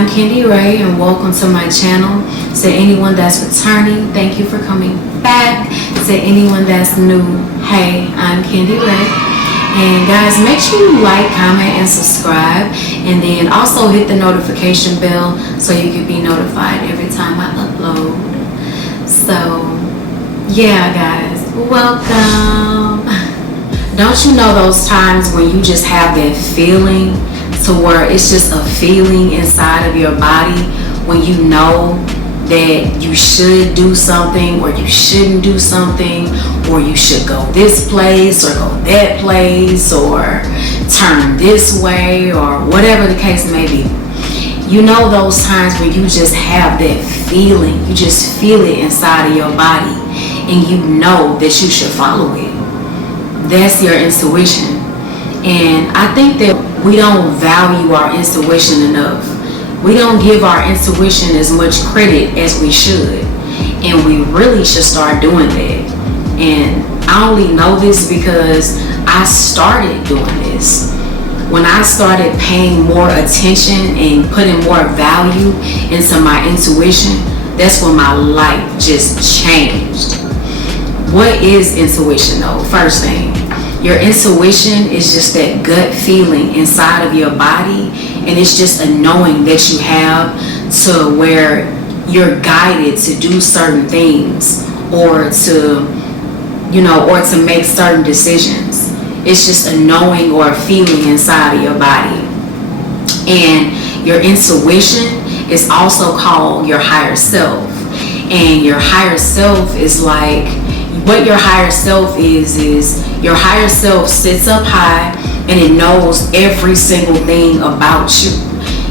I'm Kendi Ray and welcome to my channel. To anyone that's returning, thank you for coming back. To anyone that's new, hey, I'm Kendi Ray. And guys, make sure you like, comment, and subscribe. And then also hit the notification bell so you can be notified every time I upload. So, yeah guys, welcome. Don't you know those times when you just have that feeling to where it's just a feeling inside of your body when you know that you should do something or you shouldn't do something, or you should go this place or go that place or turn this way or whatever the case may be. You know those times when you just have that feeling, you just feel it inside of your body and you know that you should follow it. That's your intuition. And I think that we don't value our intuition enough. We don't give our intuition as much credit as we should. And we really should start doing that. And I only know this because I started doing this. When I started paying more attention and putting more value into my intuition, that's when my life just changed. What is intuition though? First thing, your intuition is just that gut feeling inside of your body, and it's just a knowing that you have to where you're guided to do certain things or to, or to make certain decisions. It's just a knowing or a feeling inside of your body. And your intuition is also called your higher self. And your higher self is like, what your higher self is your higher self sits up high and it knows every single thing about you.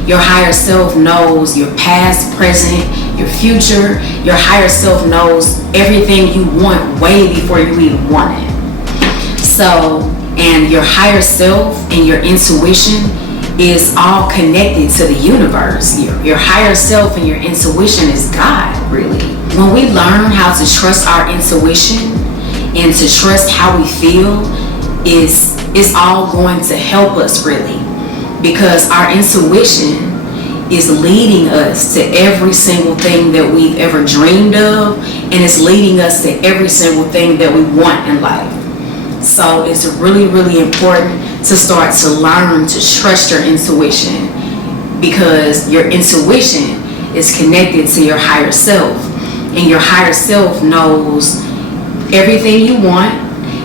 Your higher self knows your past, present, your future. Your higher self knows everything you want way before you even want it. So, and your higher self and your intuition is all connected to the universe. Your higher self and your intuition is God, really. When we learn how to trust our intuition and to trust how we feel, is all going to help us really, because our intuition is leading us to every single thing that we've ever dreamed of, and it's leading us to every single thing that we want in life. So it's really, really important to start to learn to trust your intuition, because your intuition is connected to your higher self, and your higher self knows everything you want.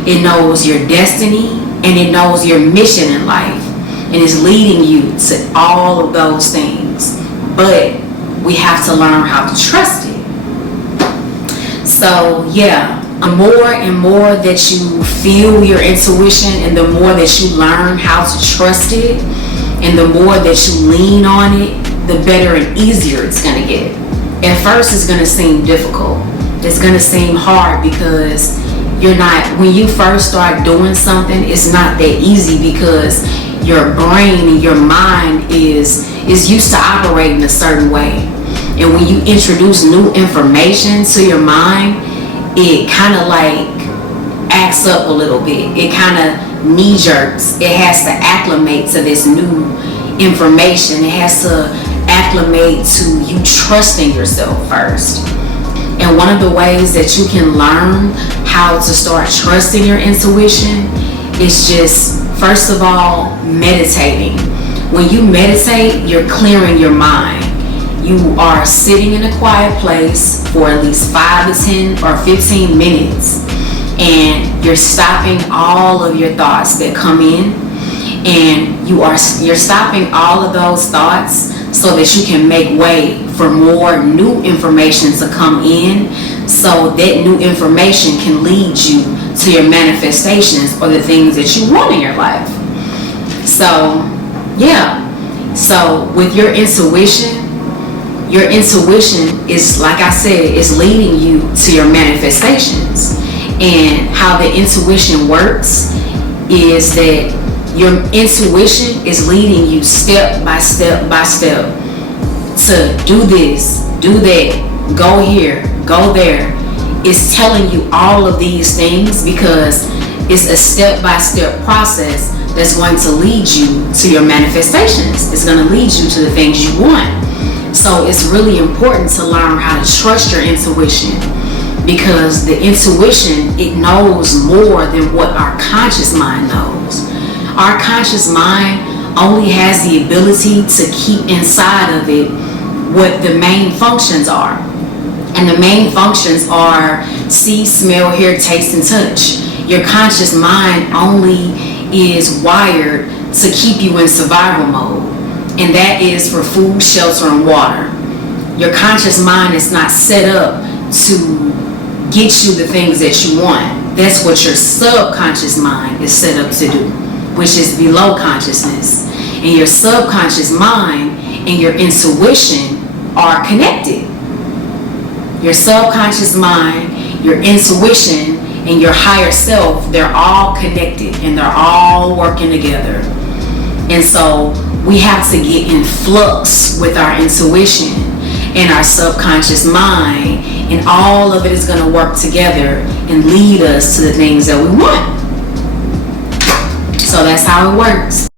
It knows your destiny, and it knows your mission in life, and is leading you to all of those things. But we have to learn how to trust it. So yeah, the more and more that you feel your intuition, and the more that you learn how to trust it, and the more that you lean on it, the better and easier it's going to get. At first it's going to seem difficult. It's going to seem hard because when you first start doing something, it's not that easy, because your brain and your mind is used to operating a certain way. And when you introduce new information to your mind, it kind of like acts up a little bit. It kind of knee jerks. It has to acclimate to this new information. It has to acclimate to you trusting yourself first. And one of the ways that you can learn how to start trusting your intuition is just, first of all, meditating. When you meditate, you're clearing your mind. You are sitting in a quiet place for at least 5 to 10 or 15 minutes, and you're stopping all of your thoughts that come in, and you're stopping all of those thoughts so that you can make way for more new information to come in, so that new information can lead you to your manifestations or the things that you want in your life. So yeah, so with your intuition is, like I said, is leading you to your manifestations. And how the intuition works is that your intuition is leading you step by step by step to do this, do that, go here, go there. It's telling you all of these things because it's a step-by-step process that's going to lead you to your manifestations. It's going to lead you to the things you want. So it's really important to learn how to trust your intuition, because the intuition, it knows more than what our conscious mind knows. Our conscious mind only has the ability to keep inside of it what the main functions are. And the main functions are see, smell, hear, taste, and touch. Your conscious mind only is wired to keep you in survival mode, and that is for food, shelter, and water. Your conscious mind is not set up to get you the things that you want. That's what your subconscious mind is set up to do, which is below consciousness. And your subconscious mind and your intuition are connected. Your subconscious mind, your intuition, and your higher self, they're all connected and they're all working together. And so we have to get in flux with our intuition and our subconscious mind, and all of it is going to work together and lead us to the things that we want. So that's how it works.